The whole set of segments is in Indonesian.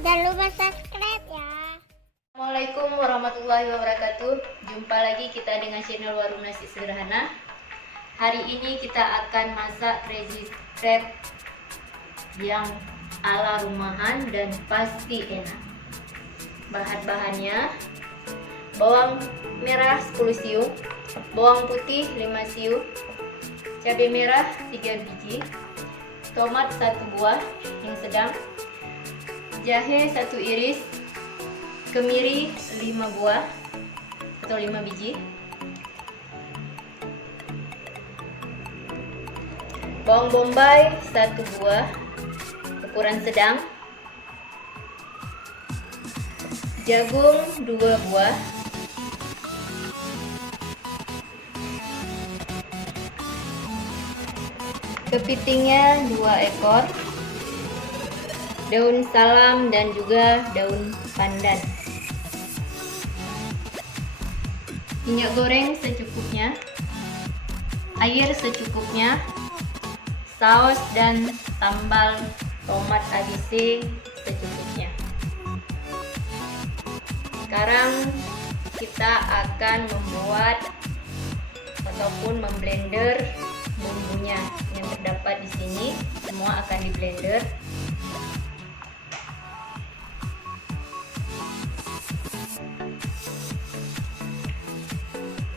Jangan lupa subscribe ya. Assalamualaikum warahmatullahi wabarakatuh. Jumpa lagi kita dengan channel Warung Nasi Sederhana. Hari ini kita akan masak crazy crab yang ala rumahan dan pasti enak. Bahan-bahannya: bawang merah 10 siung, bawang putih 5 siung, cabai merah 3 biji, tomat 1 buah yang sedang, jahe 1 iris, kemiri 5 buah atau 5 biji, bawang bombay 1 buah ukuran sedang, jagung 2 buah, kepitingnya 2 ekor, daun salam dan juga daun pandan, minyak goreng secukupnya, air secukupnya, saus dan sambal tomat ABC secukupnya. Sekarang kita akan membuat ataupun memblender bumbunya yang terdapat di sini. Semua akan di blender.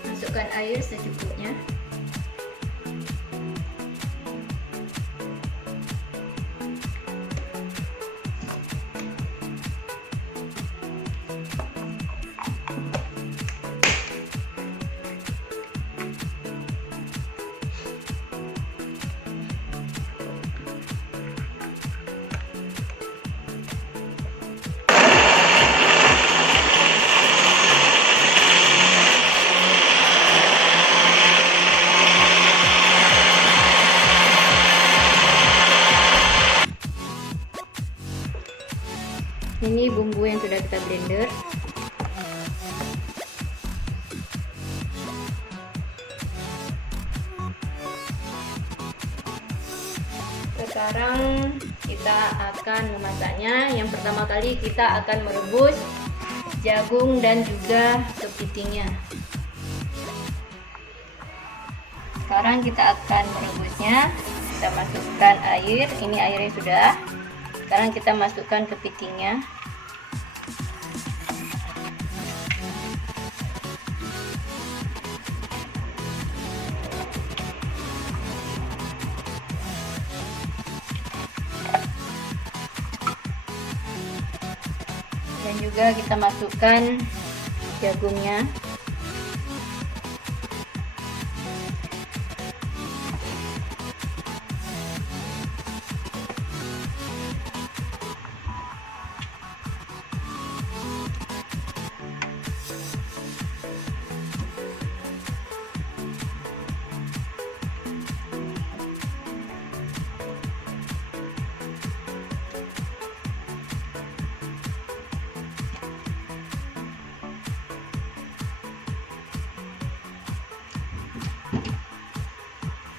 Masukkan air secukupnya. Ini bumbu yang sudah kita blender. Sekarang kita akan memasaknya. Yang pertama kali kita akan merebus jagung dan juga kepitingnya. Sekarang kita akan merebusnya. Kita masukkan air. Ini airnya sudah. Sekarang kita masukkan kepitingnya. Dan juga kita masukkan jagungnya.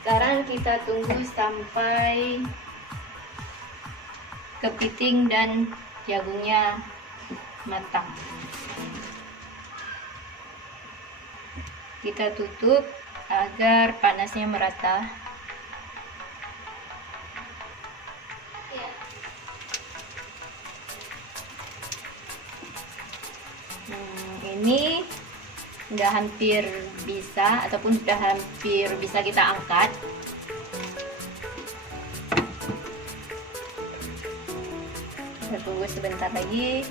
Sekarang kita tunggu sampai kepiting dan jagungnya matang. Kita tutup agar panasnya merata. Ini sudah hampir bisa ataupun sudah hampir bisa kita angkat. Kita tunggu sebentar lagi.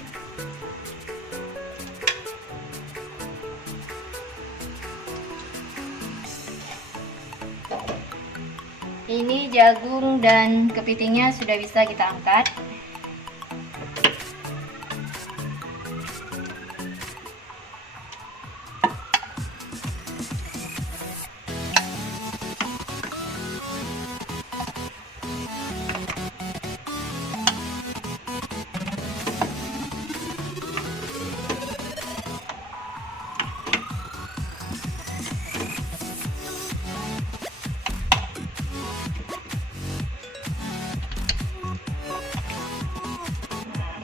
Ini jagung dan kepitingnya sudah bisa kita angkat.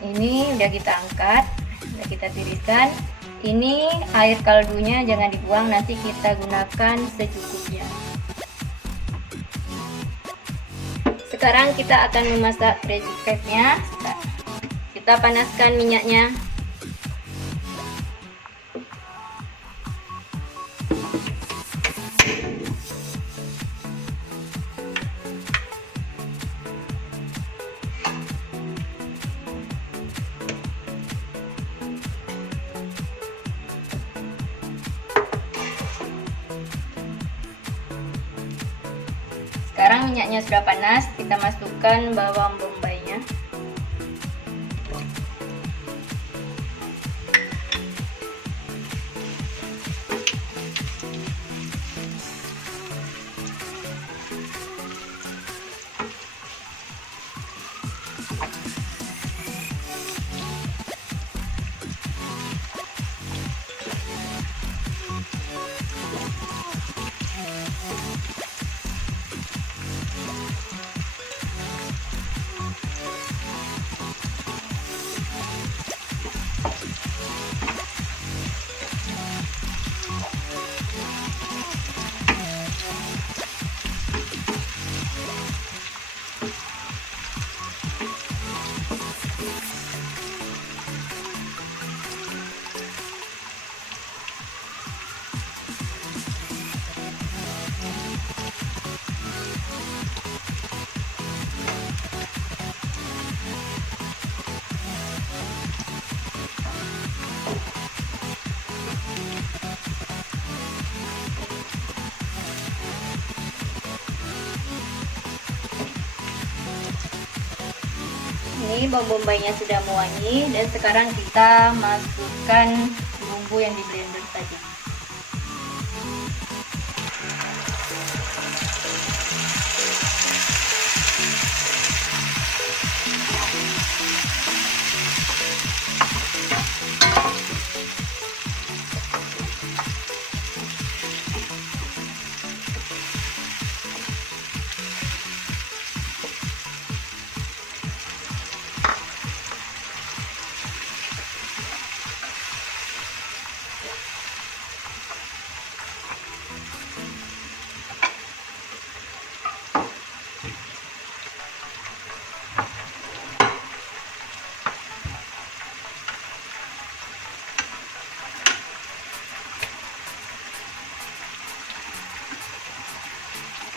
Ini udah kita angkat, udah kita tiriskan. Ini air kaldunya jangan dibuang, nanti kita gunakan secukupnya. Sekarang kita akan memasak crazy crab-nya. Kita panaskan minyaknya. Sekarang minyaknya sudah panas, kita masukkan bawang bombaynya. Ini bawang bombaynya sudah mewangi, dan sekarang kita masukkan bumbu yang di blender tadi.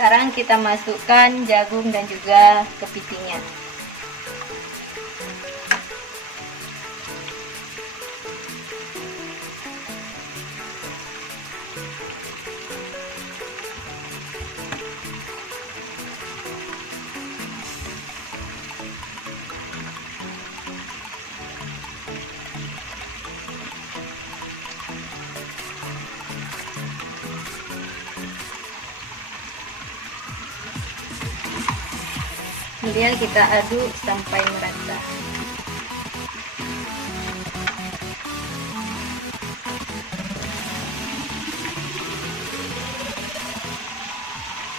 Sekarang kita masukkan jagung dan juga kepitingnya. Kemudian kita aduk sampai merata.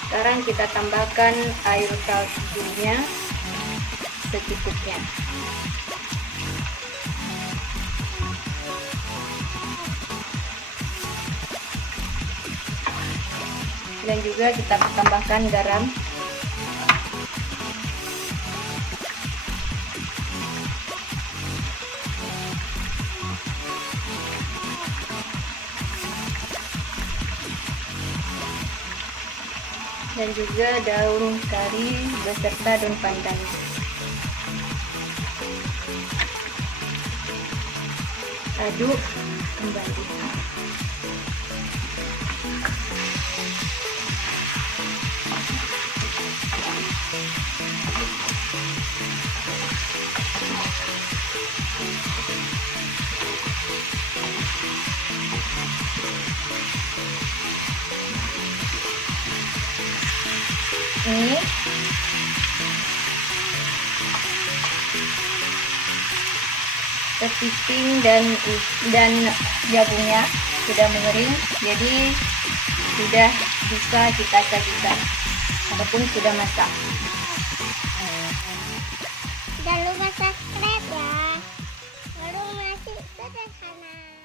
Sekarang kita tambahkan air kaldunya secukupnya. Dan juga kita tambahkan garam. Dan juga daun kari beserta daun pandan. Aduk kembali. Ini kepiting dan jagungnya sudah mengering, jadi sudah bisa kita sajikan ataupun sudah masak. Jangan lupa subscribe ya. sederhana.